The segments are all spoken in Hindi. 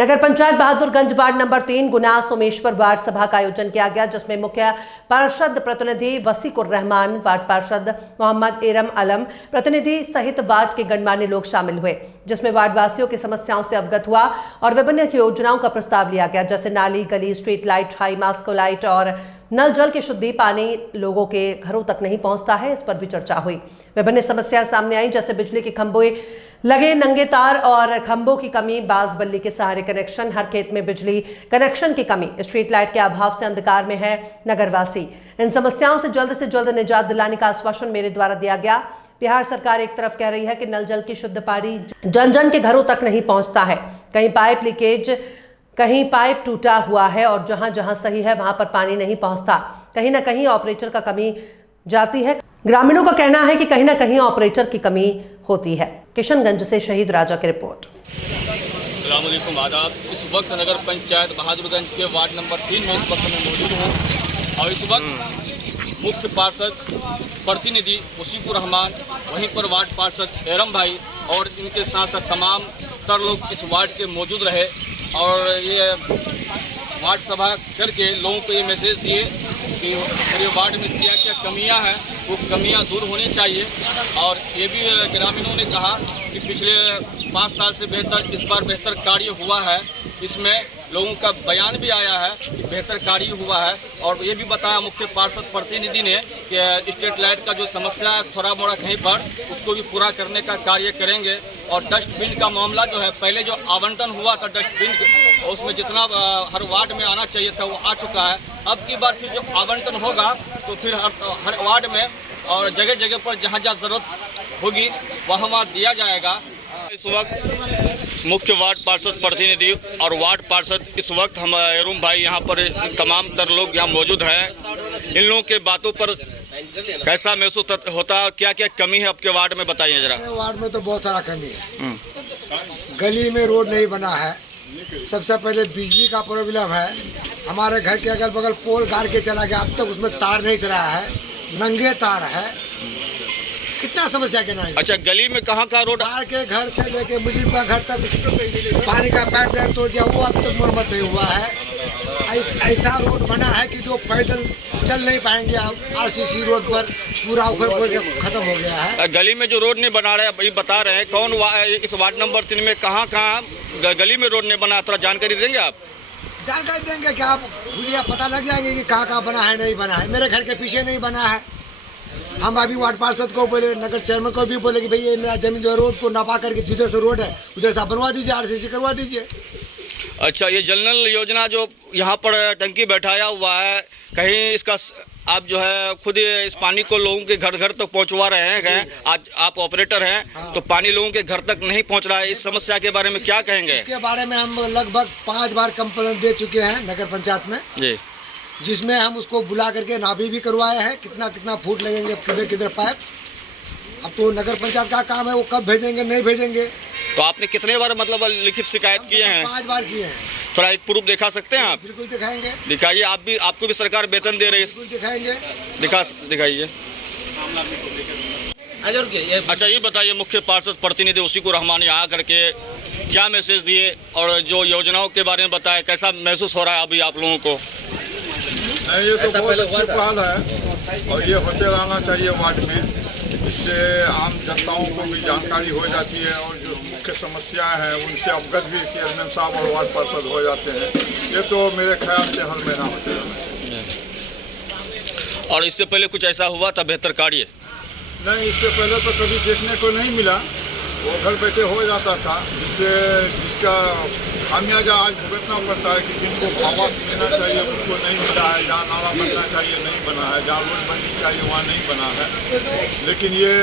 नगर पंचायत बहादुरगंज वार्ड नंबर 3 गुना सोमेश्वर वार्ड सभा का आयोजन किया गया, जिसमें मुख्य पार्षद प्रतिनिधि वसीकुर रहमान, वार्ड पार्षद मोहम्मद एरम अलम प्रतिनिधि सहित वार्ड के गणमान्य लोग शामिल हुए, जिसमें वार्ड वासियों की समस्याओं से अवगत हुआ और विभिन्न योजनाओं का प्रस्ताव लिया गया, जैसे नाली, गली, street light, high Moscow light और नल जल की शुद्धि। पानी लोगों के घरों तक नहीं पहुंचता है, इस पर भी चर्चा हुई। विभिन्न समस्याएं सामने आई, जैसे बिजली के खंभे लगे नंगे तार और खंभों की कमी, बाज बल्ली के सहारे कनेक्शन, हर खेत में बिजली कनेक्शन की कमी, स्ट्रीट लाइट के अभाव से अंधकार में है नगरवासी। इन समस्याओं से जल्द निजात दिलाने का आश्वासन मेरे द्वारा दिया गया। बिहार सरकार एक तरफ कह रही है कि नल जल की शुद्ध पानी जन जन के घरों तक नहीं पहुंचता है, कहीं पाइप लीकेज, कहीं पाइप टूटा हुआ है और जहां जहां सही है वहां पर पानी नहीं पहुंचता। कहीं ना कहीं ऑपरेटर का कमी जाती है। ग्रामीणों का कहना है कि कहीं ना कहीं ऑपरेटर की कमी होती है। किशनगंज से शहीद राजा की रिपोर्ट। अस्सलाम वालेकुम, आदाब। इस वक्त नगर पंचायत बहादुरगंज के वार्ड नंबर 3 में इस वक्त मैं मौजूद हूँ और इस वक्त मुख्य पार्षद प्रतिनिधि वसीकुर रहमान, वहीं पर वार्ड पार्षद एरम भाई और इनके साथ साथ तमाम तर लोग इस वार्ड के मौजूद रहे और ये वार्ड सभा करके लोगों को ये मैसेज दिए कि मेरे वार्ड में क्या क्या कमियां हैं, वो कमियां दूर होनी चाहिए। और ये भी ग्रामीणों ने कहा कि पिछले 5 साल से इस बार बेहतर कार्य हुआ है। इसमें लोगों का बयान भी आया है कि बेहतर कार्य हुआ है। और ये भी बताया मुख्य पार्षद प्रतिनिधि ने कि स्ट्रीट लाइट का जो समस्या है थोड़ा मोड़ा कहीं पर, उसको भी पूरा करने का कार्य करेंगे। और डस्टबिन का मामला जो है, पहले जो आवंटन हुआ था डस्टबिन, उसमें जितना हर वार्ड में आना चाहिए था वो आ चुका है। अब की बार फिर जो आवंटन होगा तो फिर हर वार्ड में और जगह जगह पर जहाँ जहाँ ज़रूरत होगी वहाँ दिया जाएगा। इस वक्त मुख्य वार्ड पार्षद प्रतिनिधि और वार्ड पार्षद इस वक्त हम एरम भाई यहाँ पर तमाम तर लोग यहाँ मौजूद हैं। इन लोगों के बातों पर कैसा महसूस होता है, क्या क्या कमी है आपके वार्ड में, बताइए जरा। वार्ड में तो बहुत सारा कमी है। गली में रोड नहीं बना है, सबसे पहले बिजली का प्रॉब्लम है। हमारे घर के अगल बगल पोल गाड़ के चला गया, अब तक उसमें तार नहीं चला है, नंगे तार है। कितना समस्या के नाम। अच्छा, गली में कहाँ रोड? बाहर के घर से लेके मुजीब का घर तक पानी का पाइप लाइन तोड़ दिया, वो अब तक मरम्मत नहीं हुआ है। ऐसा रोड बना है कि जो पैदल चल नहीं पाएंगे। आरसीसी रोड पर पूरा उखड़ के खत्म हो गया है। गली में जो रोड नहीं बना रहे, अभी बता रहे हैं कौन इस वार्ड नंबर 3 में कहाँ गली में रोड नहीं बना, थोड़ा जानकारी देंगे आप? जानकारी देंगे क्या, आप भूलिए, पता लग जाएंगे कि कहाँ बना है, नहीं बना है। मेरे घर के पीछे नहीं बना है। हम अभी वार्ड पार्षद को बोले, नगर चेयरमैन को भी बोले कि भाई ये मेरा जमीन जो रोड को नापा करके जिधर से रोड है उधर से बनवा दीजिए, आरसीसी करवा दीजिए। अच्छा, ये जल नल योजना जो यहाँ पर टंकी बैठाया हुआ है, कहीं इसका आप जो है खुद इस पानी को लोगों के घर घर तक पहुँचवा रहे हैं। आज आप ऑपरेटर हैं। हाँ। तो पानी लोगों के घर तक नहीं पहुँच रहा है, इस समस्या के बारे में क्या कहेंगे? इसके बारे में हम लगभग 5 बार कंप्लेंट दे चुके हैं नगर पंचायत में जी, जिसमें हम उसको बुला करके नापी भी करवाए हैं, कितना फुट लगेंगे, किधर पाइप। अब तो नगर पंचायत का काम है, वो कब भेजेंगे नहीं भेजेंगे। तो आपने कितने बार मतलब लिखित शिकायत किए हैं? 5 बार किए हैं। थोड़ा एक प्रूफ दिखा सकते हैं आप? बिल्कुल दिखाएंगे। दिखाइए। आपको भी सरकार वेतन दे रही है। बिल्कुल दिखाएंगे। दिखाइए। अच्छा, ये बताइए मुख्य पार्षद प्रतिनिधि वसीकुर रहमान यहाँ करके क्या मैसेज दिए और जो योजनाओं के बारे में बताया, कैसा महसूस हो रहा है अभी आप लोगों को? ये तो बहुत अच्छी पहल है और ये होते रहना चाहिए वार्ड में। इससे आम जनताओं को भी जानकारी हो जाती है और जो मुख्य समस्याएं हैं उनसे अवगत भी चेयरमैन साहब और वार्ड पार्षद हो जाते हैं। ये तो मेरे ख्याल से हर महीना होते रहना चाहिए। और इससे पहले कुछ ऐसा हुआ था बेहतर कार्य? नहीं, इससे पहले तो कभी देखने को नहीं मिला। वो घर बैठे हो जाता था, जिसका खामियाजा आज भुगतना पड़ता है कि जिनको आवास मिलना चाहिए उनको नहीं मिला है, जहाँ नाला बनना चाहिए नहीं बना है, जहाँ रोड बननी चाहिए वहाँ नहीं बना है। लेकिन ये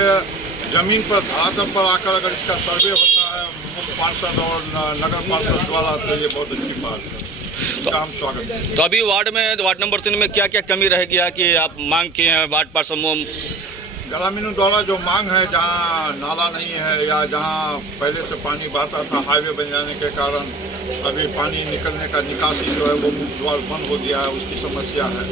ज़मीन पर धरातल पर आकर अगर इसका सर्वे होता है मुख्य पार्षद और नगर पार्षद द्वारा, तो ये बहुत अच्छी बात है, इसका हम स्वागत है। तो अभी वार्ड नंबर 3 में क्या क्या कमी रह गया कि आप मांग किए हैं वार्ड पार्षद? ग्रामीणों द्वारा जो मांग है, जहाँ नाला नहीं है या जहाँ पहले से पानी बहता था, हाईवे बन जाने के कारण अभी पानी निकलने का निकासी जो है वो मुख्य द्वार बंद हो गया है, उसकी समस्या है।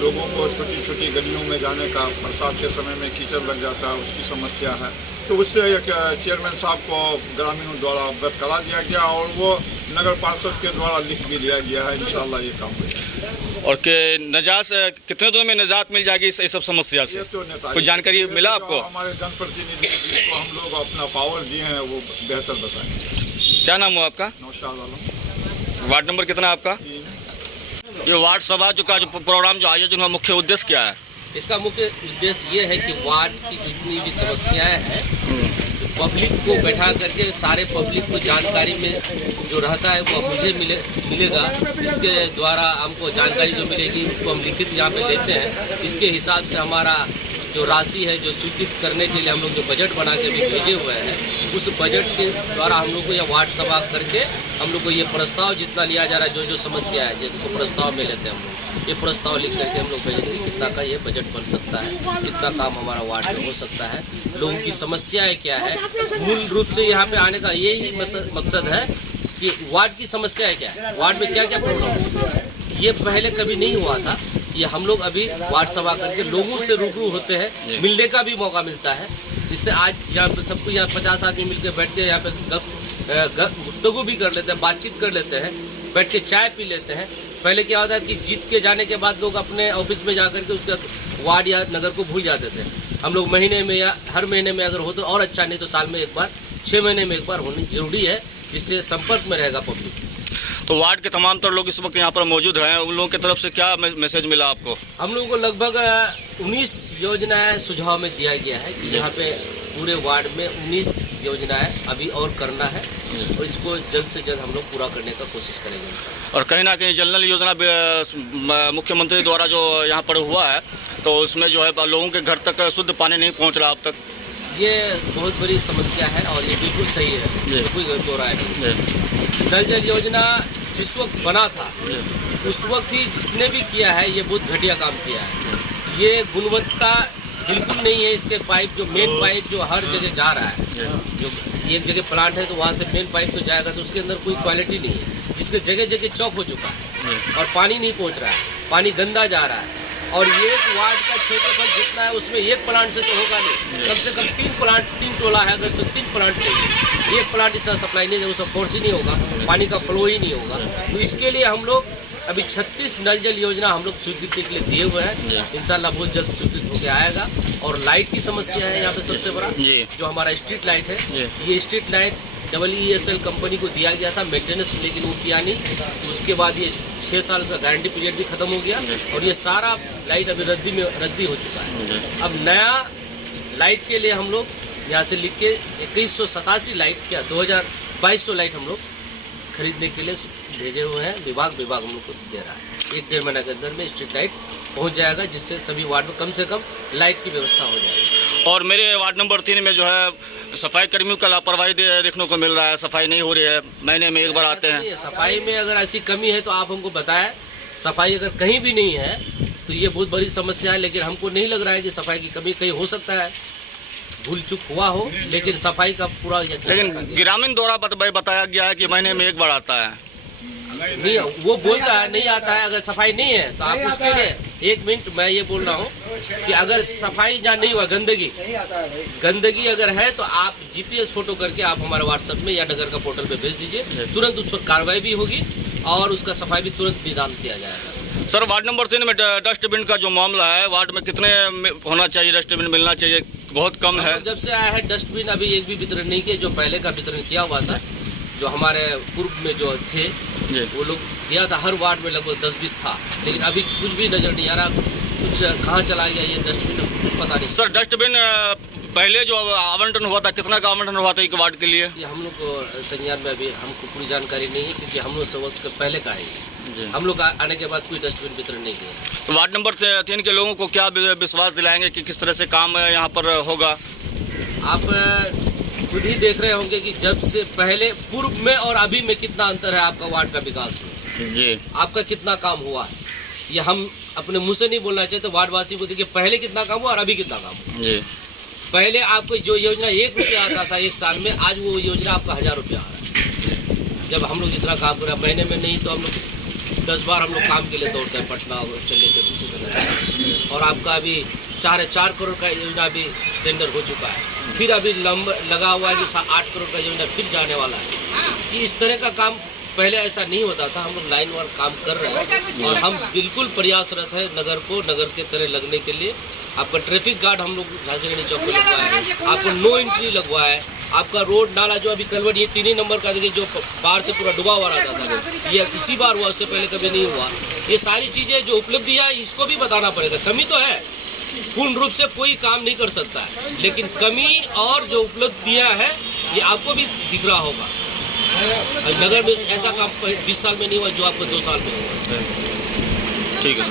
लोगों को छोटी छोटी गलियों में जाने का, बरसात के समय में कीचड़ लग जाता है, उसकी समस्या है। तो उससे एक चेयरमैन साहब को ग्रामीणों द्वारा अवगत करा दिया गया और वो नगर पार्षद के द्वारा लिख भी दिया गया है, इंशाल्लाह ये काम हो जाएगा। और के निजात कितने दिनों में निजात मिल जाएगी इस सब समस्या से? ये तो नेता कुछ जानकारी मिला आपको? हमारे जनप्रतिनिधि जिसको हम लोग अपना पावर दिए हैं वो बेहतर बताएंगे। क्या नाम हुआ आपका? नौशाद आलम। वार्ड नंबर कितना है आपका? ये वार्ड सभा जो प्रोग्राम जो आयोजन हुआ, मुख्य उद्देश्य क्या है? इसका मुख्य उद्देश्य ये है कि वार्ड की जितनी भी समस्याएं हैं पब्लिक को बैठा करके सारे पब्लिक को जानकारी में जो रहता है वो मुझे मिलेगा। इसके द्वारा हमको जानकारी जो मिलेगी उसको हम लिखित यहाँ पे लेते हैं। इसके हिसाब से हमारा जो राशि है जो स्वीकृत करने के लिए हम लोग जो बजट बना के भी भेजे हुए हैं उस बजट के द्वारा हम लोग को यह वार्ड सभा करके हम लोग को ये प्रस्ताव जितना लिया जा रहा है जो समस्या है जिसको प्रस्ताव में लेते हैं हम लोग ये प्रस्ताव लिख करके हम लोग भेजेंगे कितना का ये बजट बन सकता है, कितना काम हमारा वार्ड में हो सकता है, लोगों की समस्याएं क्या है। मूल रूप से यहाँ पे आने का यही मकसद है कि वार्ड की समस्याएं क्या है, वार्ड में क्या क्या प्रॉब्लम है। ये पहले कभी नहीं हुआ था, ये हम लोग अभी वार्ड सभा करके लोगों से रूबरू होते हैं, मिलने का भी मौका मिलता है। जिससे आज यहाँ पे सबको यहाँ 50 आदमी मिलकर बैठ के यहाँ पे गुफ्तगू भी कर लेते हैं, बातचीत कर लेते हैं, बैठ के चाय पी लेते हैं। पहले क्या होता है कि जीत के जाने के बाद लोग अपने ऑफिस में जाकर के उसका वार्ड या नगर को भूल जाते थे। हम लोग महीने में या हर महीने में अगर हो तो और अच्छा, नहीं तो साल में एक बार, 6 महीने में एक बार होनी जरूरी है, जिससे संपर्क में रहेगा पब्लिक। तो वार्ड के तमाम तर लोग इस वक्त यहाँ पर मौजूद हैं, उन लोगों की तरफ से क्या मैसेज मिला आपको? हम लोगों को लगभग 19 योजनाएं सुझाव में दिया गया है कि यहाँ पे पूरे वार्ड में 19 योजनाएं अभी और करना है और इसको जल्द से जल्द हम लोग पूरा करने का कोशिश करेंगे। और कहीं ना कहीं जल नल योजना मुख्यमंत्री द्वारा जो यहाँ पर हुआ है तो उसमें जो है लोगों के घर तक शुद्ध पानी नहीं पहुँच रहा अब तक। ये बहुत बड़ी समस्या है और ये बिल्कुल सही है, कोई दो राय नहीं। नल जल योजना जिस वक्त बना था उस वक्त ही जिसने भी किया है ये बहुत घटिया काम किया है। ये गुणवत्ता बिल्कुल नहीं है। इसके पाइप जो मेन पाइप जो हर जगह जा रहा है, जो एक जगह प्लांट है तो वहाँ से मेन पाइप तो जाएगा तो उसके अंदर कोई क्वालिटी नहीं है, जिसके जगह जगह चौक हो चुका है और पानी नहीं पहुँच रहा है, पानी गंदा जा रहा है। और ये वार्ड का क्षेत्रफल जितना है उसमें एक प्लांट से तो होगा नहीं, कम से कम 3 प्लांट, 3 टोला है अगर तो 3 प्लांट चाहिए। एक प्लांट इतना सप्लाई नहीं है, उसका फोर्स ही नहीं होगा, पानी का फ्लो ही नहीं होगा। तो इसके लिए हम लोग अभी 36 नल जल योजना हम लोग स्वीकृति के लिए दिए हुए हैं, इंशाल्लाह बहुत जल्द स्वीकृत होकर आएगा। और लाइट की समस्या है यहाँ पे सबसे बड़ा, जो हमारा स्ट्रीट लाइट है, ये स्ट्रीट लाइट EESL कंपनी को दिया गया था मेंटेनेंस, लेकिन वो किया नहीं। उसके बाद ये 6 साल का गारंटी पीरियड भी खत्म हो गया और ये सारा लाइट अभी रद्दी हो चुका है। अब नया लाइट के लिए हम लोग यहाँ से लिख के 2187 लाइट क्या 2200 लाइट हम लोग खरीदने के लिए भेजे हुए हैं। विभाग हम लोग को दे रहा है। 1-1.5 महीने के अंदर में स्ट्रीट लाइट पहुँच जाएगा, जिससे सभी वार्ड में कम से कम लाइट की व्यवस्था हो जाएगी। और मेरे वार्ड नंबर 3 में जो है सफाई कर्मियों का लापरवाही देखने को मिल रहा है, सफाई नहीं हो रही है, महीने में एक बार आते हैं। सफाई में अगर ऐसी कमी है तो आप हमको बताएं। सफाई अगर कहीं भी नहीं है तो ये बहुत बड़ी समस्या है, लेकिन हमको नहीं लग रहा है कि सफाई की कमी कहीं हो सकता है, भूल चूक हुआ हो, लेकिन सफाई का पूरा लेकिन ग्रामीण द्वारा बताया गया है कि महीने में एक बार आता है। नहीं, वो बोलता है नहीं आता है। अगर सफाई नहीं है तो आप उसके लिए 1 मिनट मैं ये बोल रहा हूँ कि अगर सफाई जहाँ नहीं हुआ, गंदगी अगर है तो आप GPS फोटो करके आप हमारे व्हाट्सएप में या नगर का पोर्टल पे भेज दीजिए, तुरंत उस पर कार्रवाई भी होगी और उसका सफाई भी तुरंत निदान किया जाएगा। सर, वार्ड नंबर 3 में डस्टबिन का जो मामला है, वार्ड में कितने होना चाहिए, डस्टबिन मिलना चाहिए, बहुत कम है। जब से आया है डस्टबिन अभी एक भी वितरण नहीं किया। जो पहले का वितरण किया हुआ था, जो हमारे पूर्व में जो थे वो लोग दिया था, हर वार्ड में लगभग 10-20 था, लेकिन अभी कुछ भी नजर नहीं आ रहा। कुछ कहाँ चला गया ये डस्टबिन, कुछ पता नहीं। सर, डस्टबिन पहले जो आवंटन हुआ था, कितना का आवंटन हुआ था एक वार्ड के लिए? ये हम लोग को संज्ञान में अभी हमको पूरी जानकारी नहीं है, क्योंकि हम लोग समझ के पहले का है। हम लोग आने के बाद कोई डस्टबिन वितरण नहीं किया। तो वार्ड नंबर 3 के लोगों को क्या विश्वास दिलाएंगे कि किस तरह से काम यहाँ पर होगा? आप खुद ही देख रहे होंगे कि जब से पहले पूर्व में और अभी में कितना अंतर है आपका वार्ड का विकास में जी, आपका कितना काम हुआ है। ये हम अपने मुंह से नहीं बोलना चाहिए, तो वार्डवासी को देखिए पहले कितना काम हुआ और अभी कितना काम हुआ। जी, पहले आपको जो योजना 1 रुपया आता था 1 साल में, आज वो योजना आपका 1000 रुपया आ रहा है। जब हम लोग इतना काम कर महीने में नहीं तो हम लोग 10 बार हम लोग काम के लिए दौड़ते हैं, पटना से लेकर। और आपका अभी 4.5 करोड़ का योजना अभी टेंडर हो चुका है, फिर अभी लगा हुआ है कि 8 करोड़ का योजना फिर जाने वाला है। कि इस तरह का काम पहले ऐसा नहीं होता था। हम लोग लाइन वार काम कर रहे हैं और हम बिल्कुल प्रयासरत है नगर को नगर के तरह लगने के लिए। आपका ट्रैफिक गार्ड हम लोग झांसीगढ़ी चौक में लगवाया है, आपको नो एंट्री लगवाया है, आपका रोड नाला जो अभी कलवट ये 3 ही नंबर का देखिए जो बाढ़ से पूरा डूबा हुआ रहता था, ये इसी बार हुआ, उससे पहले कभी नहीं हुआ। ये सारी चीज़ें जो उपलब्धि है इसको भी बताना पड़ेगा। कमी तो है, पूर्ण रूप से कोई काम नहीं कर सकता है, लेकिन कमी और जो उपलब्धियाँ हैं ये आपको भी दिख रहा होगा। नगर में ऐसा काम 20 साल में नहीं हुआ जो आपको 2 साल में हुआ। ठीक है।